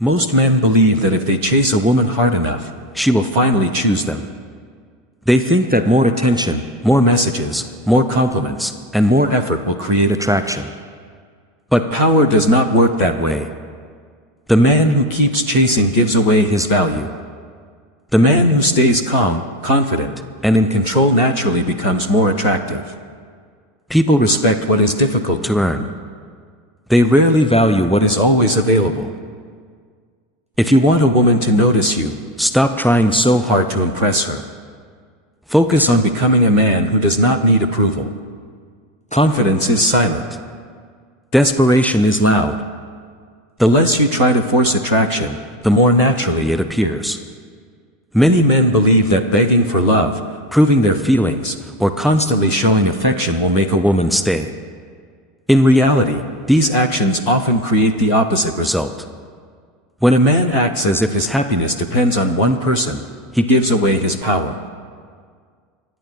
Most men believe that if they chase a woman hard enough, she will finally choose them. They think that more attention, more messages, more compliments, and more effort will create attraction. But power does not work that way. The man who keeps chasing gives away his value. The man who stays calm, confident, and in control naturally becomes more attractive. People respect what is difficult to earn. They rarely value what is always available. If you want a woman to notice you, stop trying so hard to impress her. Focus on becoming a man who does not need approval. Confidence is silent. Desperation is loud. The less you try to force attraction, the more naturally it appears. Many men believe that begging for love, proving their feelings, or constantly showing affection will make a woman stay. In reality, these actions often create the opposite result. When a man acts as if his happiness depends on one person, he gives away his power.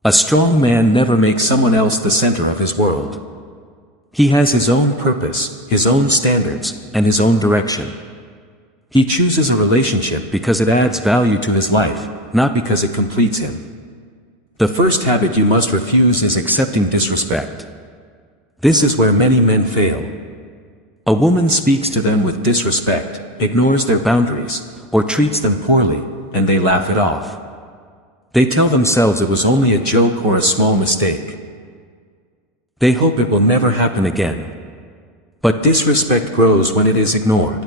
A strong man never makes someone else the center of his world. He has his own purpose, his own standards, and his own direction. He chooses a relationship because it adds value to his life, not because it completes him. The first habit you must refuse is accepting disrespect. This is where many men fail. A woman speaks to them with disrespect, ignores their boundaries, or treats them poorly, and they laugh it off. They tell themselves it was only a joke or a small mistake. They hope it will never happen again. But disrespect grows when it is ignored.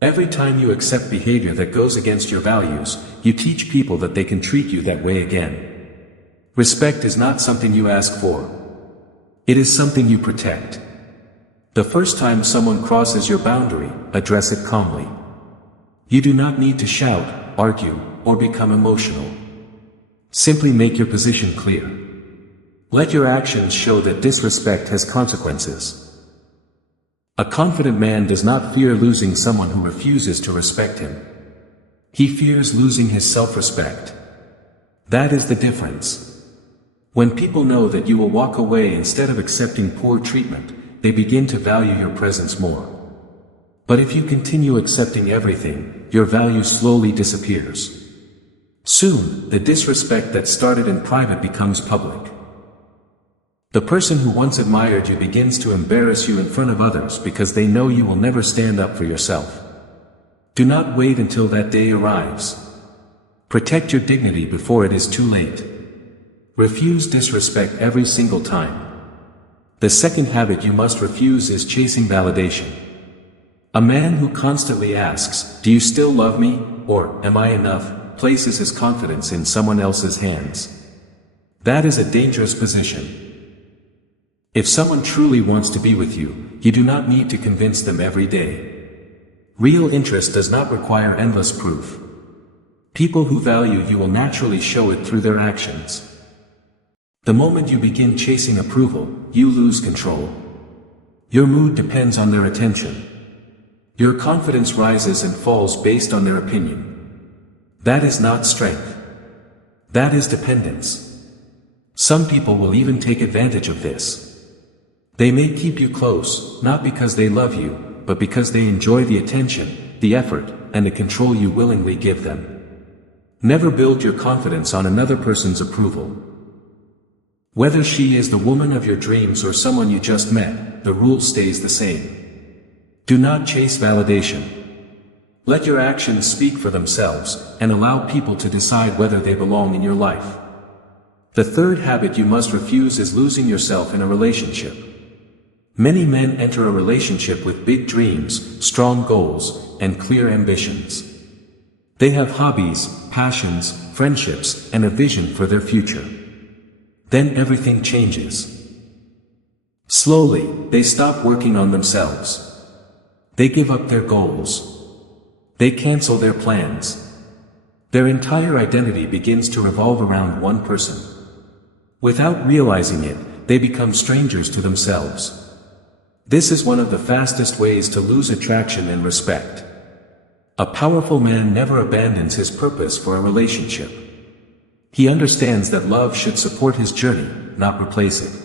Every time you accept behavior that goes against your values, you teach people that they can treat you that way again. Respect is not something you ask for. It is something you protect. The first time someone crosses your boundary, address it calmly. You do not need to shout, argue, or become emotional. Simply make your position clear. Let your actions show that disrespect has consequences. A confident man does not fear losing someone who refuses to respect him. He fears losing his self-respect. That is the difference. When people know that you will walk away instead of accepting poor treatment, they begin to value your presence more. But if you continue accepting everything, your value slowly disappears. Soon, the disrespect that started in private becomes public. The person who once admired you begins to embarrass you in front of others because they know you will never stand up for yourself. Do not wait until that day arrives. Protect your dignity before it is too late. Refuse disrespect every single time. The second habit you must refuse is chasing validation. A man who constantly asks, "Do you still love me?" or "Am I enough?" places his confidence in someone else's hands. That is a dangerous position. If someone truly wants to be with you, you do not need to convince them every day. Real interest does not require endless proof. People who value you will naturally show it through their actions. The moment you begin chasing approval, you lose control. Your mood depends on their attention. Your confidence rises and falls based on their opinion. That is not strength. That is dependence. Some people will even take advantage of this. They may keep you close, not because they love you, but because they enjoy the attention, the effort, and the control you willingly give them. Never build your confidence on another person's approval. Whether she is the woman of your dreams or someone you just met, the rule stays the same. Do not chase validation. Let your actions speak for themselves, and allow people to decide whether they belong in your life. The third habit you must refuse is losing yourself in a relationship. Many men enter a relationship with big dreams, strong goals, and clear ambitions. They have hobbies, passions, friendships, and a vision for their future. Then everything changes. Slowly, they stop working on themselves. They give up their goals. They cancel their plans. Their entire identity begins to revolve around one person. Without realizing it, they become strangers to themselves. This is one of the fastest ways to lose attraction and respect. A powerful man never abandons his purpose for a relationship. He understands that love should support his journey, not replace it.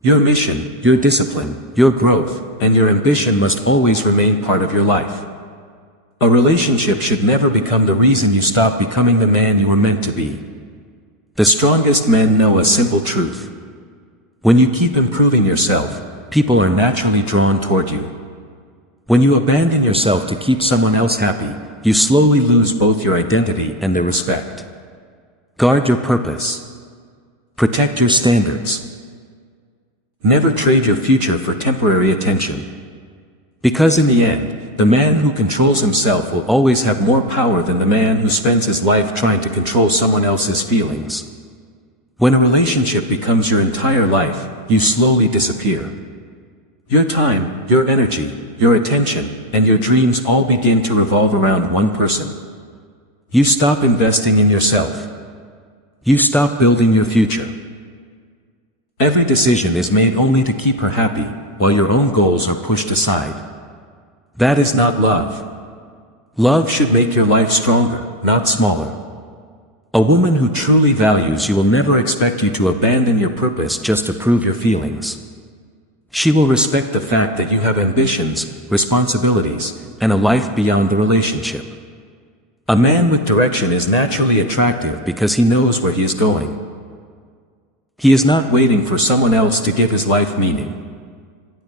Your mission, your discipline, your growth, and your ambition must always remain part of your life. A relationship should never become the reason you stop becoming the man you were meant to be. The strongest men know a simple truth. When you keep improving yourself, people are naturally drawn toward you. When you abandon yourself to keep someone else happy, you slowly lose both your identity and their respect. Guard your purpose. Protect your standards. Never trade your future for temporary attention. Because in the end, the man who controls himself will always have more power than the man who spends his life trying to control someone else's feelings. When a relationship becomes your entire life, you slowly disappear. Your time, your energy, your attention, and your dreams all begin to revolve around one person. You stop investing in yourself. You stop building your future. Every decision is made only to keep her happy, while your own goals are pushed aside. That is not love. Love should make your life stronger, not smaller. A woman who truly values you will never expect you to abandon your purpose just to prove your feelings. She will respect the fact that you have ambitions, responsibilities, and a life beyond the relationship. A man with direction is naturally attractive because he knows where he is going. He is not waiting for someone else to give his life meaning.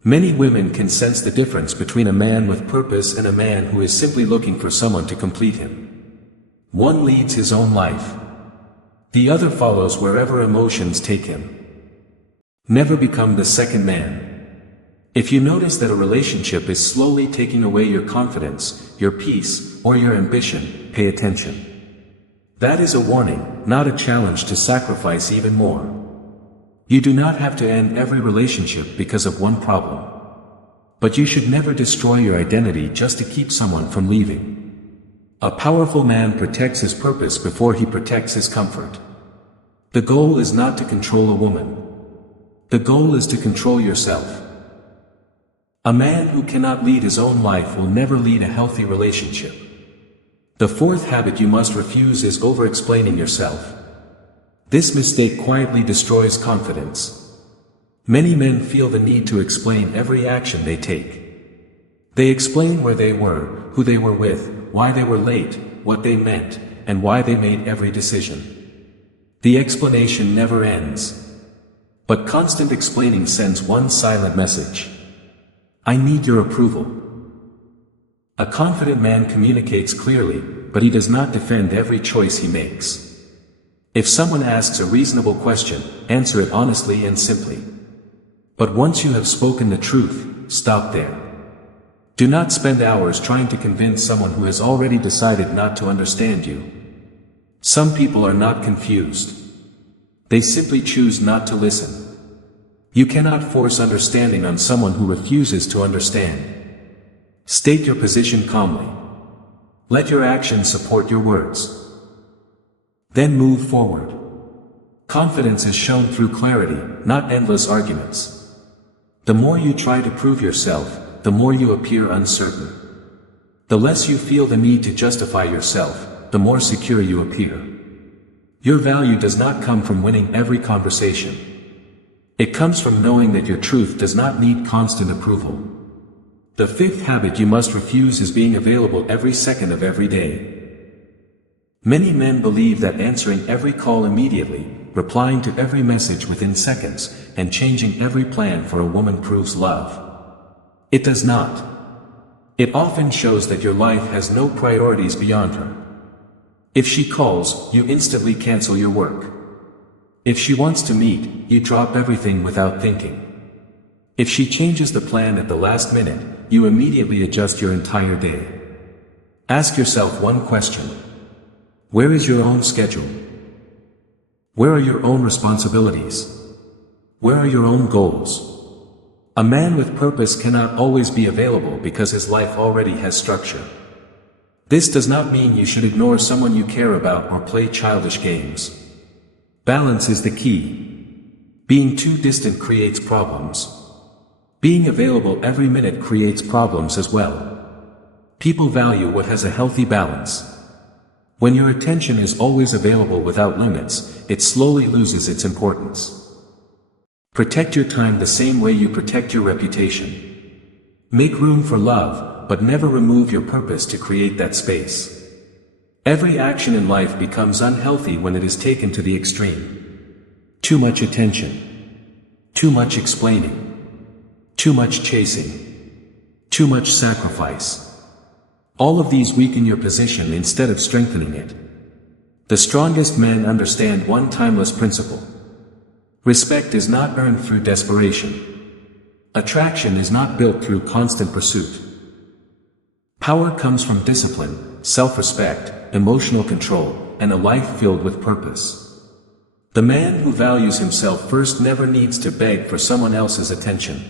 Many women can sense the difference between a man with purpose and a man who is simply looking for someone to complete him. One leads his own life. The other follows wherever emotions take him. Never become the second man. If you notice that a relationship is slowly taking away your confidence, your peace, or your ambition, pay attention. That is a warning, not a challenge to sacrifice even more. You do not have to end every relationship because of one problem. But you should never destroy your identity just to keep someone from leaving. A powerful man protects his purpose before he protects his comfort. The goal is not to control a woman. The goal is to control yourself. A man who cannot lead his own life will never lead a healthy relationship. The fourth habit you must refuse is over-explaining yourself. This mistake quietly destroys confidence. Many men feel the need to explain every action they take. They explain where they were, who they were with, why they were late, what they meant, and why they made every decision. The explanation never ends. But constant explaining sends one silent message. I need your approval. A confident man communicates clearly, but he does not defend every choice he makes. If someone asks a reasonable question, answer it honestly and simply. But once you have spoken the truth, stop there. Do not spend hours trying to convince someone who has already decided not to understand you. Some people are not confused. They simply choose not to listen. You cannot force understanding on someone who refuses to understand. State your position calmly. Let your actions support your words. Then move forward. Confidence is shown through clarity, not endless arguments. The more you try to prove yourself, the more you appear uncertain. The less you feel the need to justify yourself, the more secure you appear. Your value does not come from winning every conversation. It comes from knowing that your truth does not need constant approval. The fifth habit you must refuse is being available every second of every day. Many men believe that answering every call immediately, replying to every message within seconds, and changing every plan for a woman proves love. It does not. It often shows that your life has no priorities beyond her. If she calls, you instantly cancel your work. If she wants to meet, you drop everything without thinking. If she changes the plan at the last minute, you immediately adjust your entire day. Ask yourself one question. Where is your own schedule? Where are your own responsibilities? Where are your own goals? A man with purpose cannot always be available because his life already has structure. This does not mean you should ignore someone you care about or play childish games. Balance is the key. Being too distant creates problems. Being available every minute creates problems as well. People value what has a healthy balance. When your attention is always available without limits, it slowly loses its importance. Protect your time the same way you protect your reputation. Make room for love, but never remove your purpose to create that space. Every action in life becomes unhealthy when it is taken to the extreme. Too much attention. Too much explaining. Too much chasing. Too much sacrifice. All of these weaken your position instead of strengthening it. The strongest men understand one timeless principle. Respect is not earned through desperation. Attraction is not built through constant pursuit. Power comes from discipline, self-respect, emotional control, and a life filled with purpose. The man who values himself first never needs to beg for someone else's attention.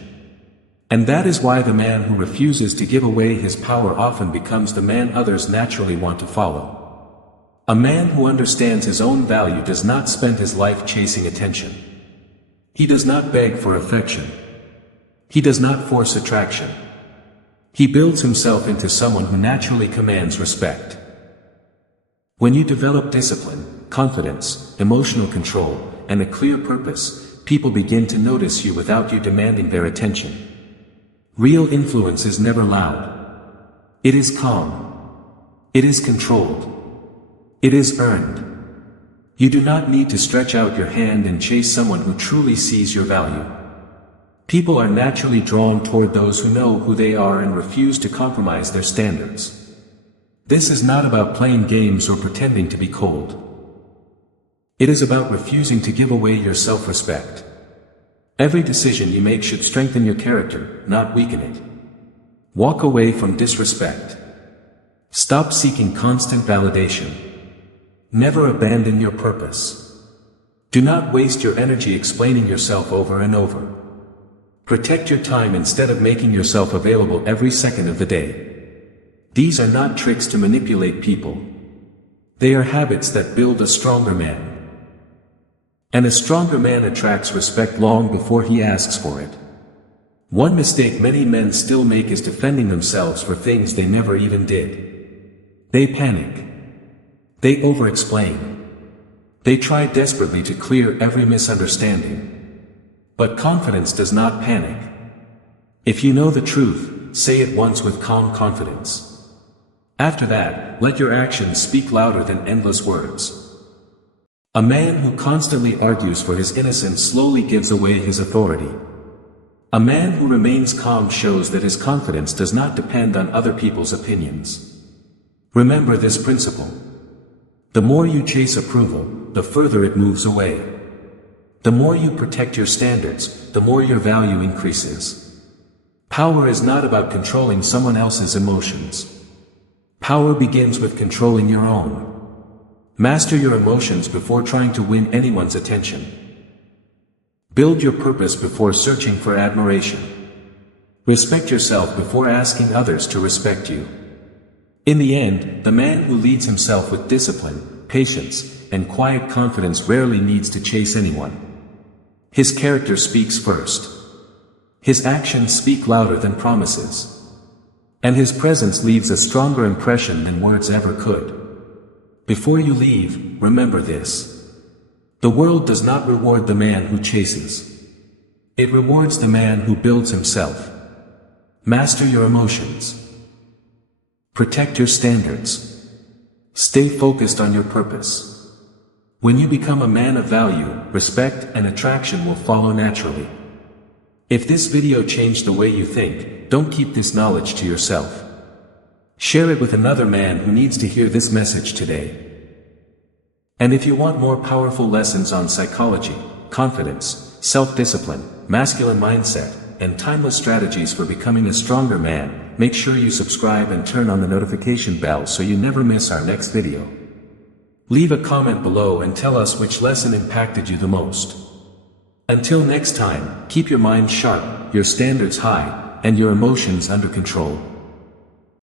And that is why the man who refuses to give away his power often becomes the man others naturally want to follow. A man who understands his own value does not spend his life chasing attention. He does not beg for affection. He does not force attraction. He builds himself into someone who naturally commands respect. When you develop discipline, confidence, emotional control, and a clear purpose, people begin to notice you without you demanding their attention. Real influence is never loud. It is calm. It is controlled. It is earned. You do not need to stretch out your hand and chase someone who truly sees your value. People are naturally drawn toward those who know who they are and refuse to compromise their standards. This is not about playing games or pretending to be cold. It is about refusing to give away your self-respect. Every decision you make should strengthen your character, not weaken it. Walk away from disrespect. Stop seeking constant validation. Never abandon your purpose. Do not waste your energy explaining yourself over and over. Protect your time instead of making yourself available every second of the day. These are not tricks to manipulate people. They are habits that build a stronger man. And a stronger man attracts respect long before he asks for it. One mistake many men still make is defending themselves for things they never even did. They panic. They over-explain. They try desperately to clear every misunderstanding. But confidence does not panic. If you know the truth, say it once with calm confidence. After that, let your actions speak louder than endless words. A man who constantly argues for his innocence slowly gives away his authority. A man who remains calm shows that his confidence does not depend on other people's opinions. Remember this principle. The more you chase approval, the further it moves away. The more you protect your standards, the more your value increases. Power is not about controlling someone else's emotions. Power begins with controlling your own. Master your emotions before trying to win anyone's attention. Build your purpose before searching for admiration. Respect yourself before asking others to respect you. In the end, the man who leads himself with discipline, patience, and quiet confidence rarely needs to chase anyone. His character speaks first. His actions speak louder than promises. And his presence leaves a stronger impression than words ever could. Before you leave, remember this. The world does not reward the man who chases. It rewards the man who builds himself. Master your emotions. Protect your standards. Stay focused on your purpose. When you become a man of value, respect and attraction will follow naturally. If this video changed the way you think, don't keep this knowledge to yourself. Share it with another man who needs to hear this message today. And if you want more powerful lessons on psychology, confidence, self-discipline, masculine mindset, and timeless strategies for becoming a stronger man, make sure you subscribe and turn on the notification bell so you never miss our next video. Leave a comment below and tell us which lesson impacted you the most. Until next time, keep your mind sharp, your standards high, and your emotions under control.